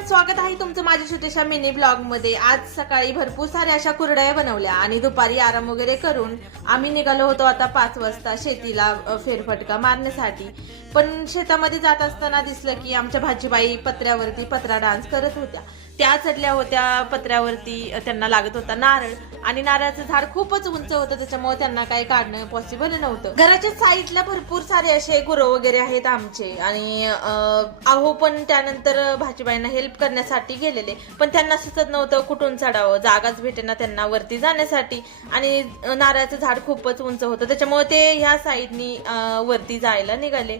Everyone, स्वागत आहे तुमचं माझ्या छोट्याशा मिनी ब्लॉग मध्ये। आज सकाळी भरपूर साऱ्या अशा कुरडया बनवल्या आणि दुपारी आराम वगैरे करून आम्ही निघालो होतो आता 5 वाजता शेतीला फेरफटका मारण्यासाठी। पण शेतामध्ये जात असताना दिसलं की आमच्या भाजीबाई पत्र्यावरती पत्रा डान्स करत होत्या। त्या चढल्या होत्या पत्र्यावरती, त्यांना लागत होता नारळ आणि नारळाचं झाड खूपच उंच होतं, त्याच्यामुळे त्यांना काही काढणं पॉसिबल नव्हतं। घराच्या साईडला भरपूर सारे असे गुरं वगैरे आहेत आमचे आणि अहो पण त्यानंतर भाजीबाईंना हेल्प करण्यासाठी गेलेले, पण त्यांना सुचत नव्हतं कुठून चढावं, जागाच भेटेना त्यांना वरती जाण्यासाठी आणि नारळाचं झाड खूपच उंच होतं, त्याच्यामुळे ते ह्या साईडनी वरती जायला निघाले।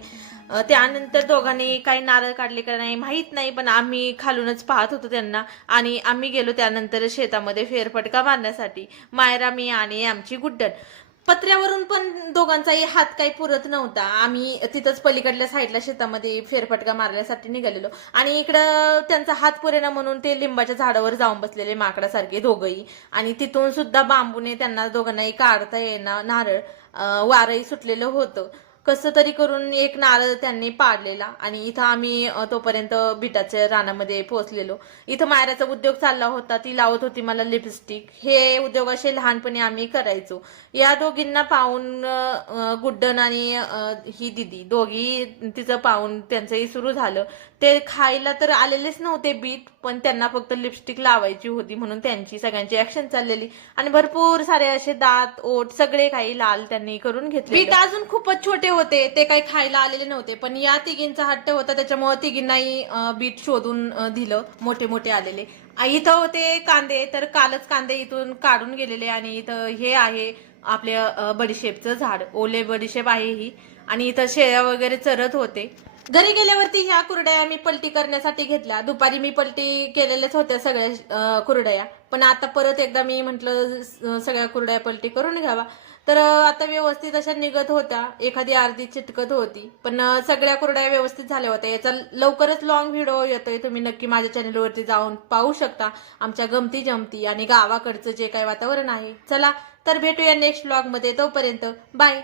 त्यानंतर दोघांनी काही नारळ काढले का नाही माहित नाही, पण आम्ही खालूनच पाहत होतो त्यांना आणि आम्ही गेलो त्यानंतर शेतामध्ये फेरफटका मारण्यासाठी, मायरा, मी आणि आमची गुड्डन। पत्र्यावरून पण दोघांचाही हात काही पुरत नव्हता, आम्ही तिथंच पलीकडल्या साईडला शेतामध्ये फेरफटका मारण्यासाठी निघालेलो आणि इकडं त्यांचा हात पुरेना म्हणून ते लिंबाच्या झाडावर जाऊन बसलेले माकडासारखे दोघंही, आणि तिथून सुद्धा बांबूने त्यांना दोघांनाही काढता येईना नारळ, वारही सुटलेलं होतं। कसं तरी करून एक नारळ त्यांनी पाडलेला आणि इथं आम्ही तोपर्यंत बिटाच्या रानामध्ये पोहोचलेलो। इथं मायराचा उद्योग चालला होता, ती लावत होती मला लिपस्टिक। हे उद्योग असे लहानपणी आम्ही करायचो। या दोघींना पाहून गुड्डन आणि ही दिदी दोघी तिचं पाहून त्यांचंही सुरू झालं। ते खायला तर आलेलेच नव्हते बीट, पण त्यांना फक्त लिपस्टिक लावायची होती म्हणून त्यांची सगळ्यांची ऍक्शन चाललेली आणि भरपूर सारे असे दात ओठ सगळे काही लाल त्यांनी करून घेतले। बीट अजून खूपच छोटे होते, ते काही खायला आलेले नव्हते, पण या तिघींचा हट्ट होता त्याच्यामुळे तिघींनाही बीट शोधून दिलं, मोठे मोठे आलेले। इथं होते कांदे, तर कालच कांदे इथून काढून गेलेले आणि इथं हे आहे आपल्या बडीशेपचं झाड, ओले बडीशेप आहे ही, आणि इथं शेळ्या वगैरे चरत होते। घरी गेल्यावरती ह्या कुरडया मी पलटी करण्यासाठी घेतल्या। दुपारी मी पलटी केलेल्याच होत्या सगळ्या कुरडया, पण आता परत एकदा मी म्हंटल सगळ्या कुरडया पलटी करून घ्यावा, तर आता व्यवस्थित अशा निघत होत्या, एखादी अर्धी चिटकत होती, पण सगळ्या कुरडया व्यवस्थित झाल्या होत्या। याचा लवकरच लॉंग व्हिडिओ येतोय, तुम्ही नक्की माझ्या चॅनलवरती जाऊन पाहू शकता आमच्या गमती जमती आणि गावाकडचं जे काही वातावरण आहे। चला तर भेटूया नेक्स्ट व्लॉग मध्ये, तोपर्यंत बाय।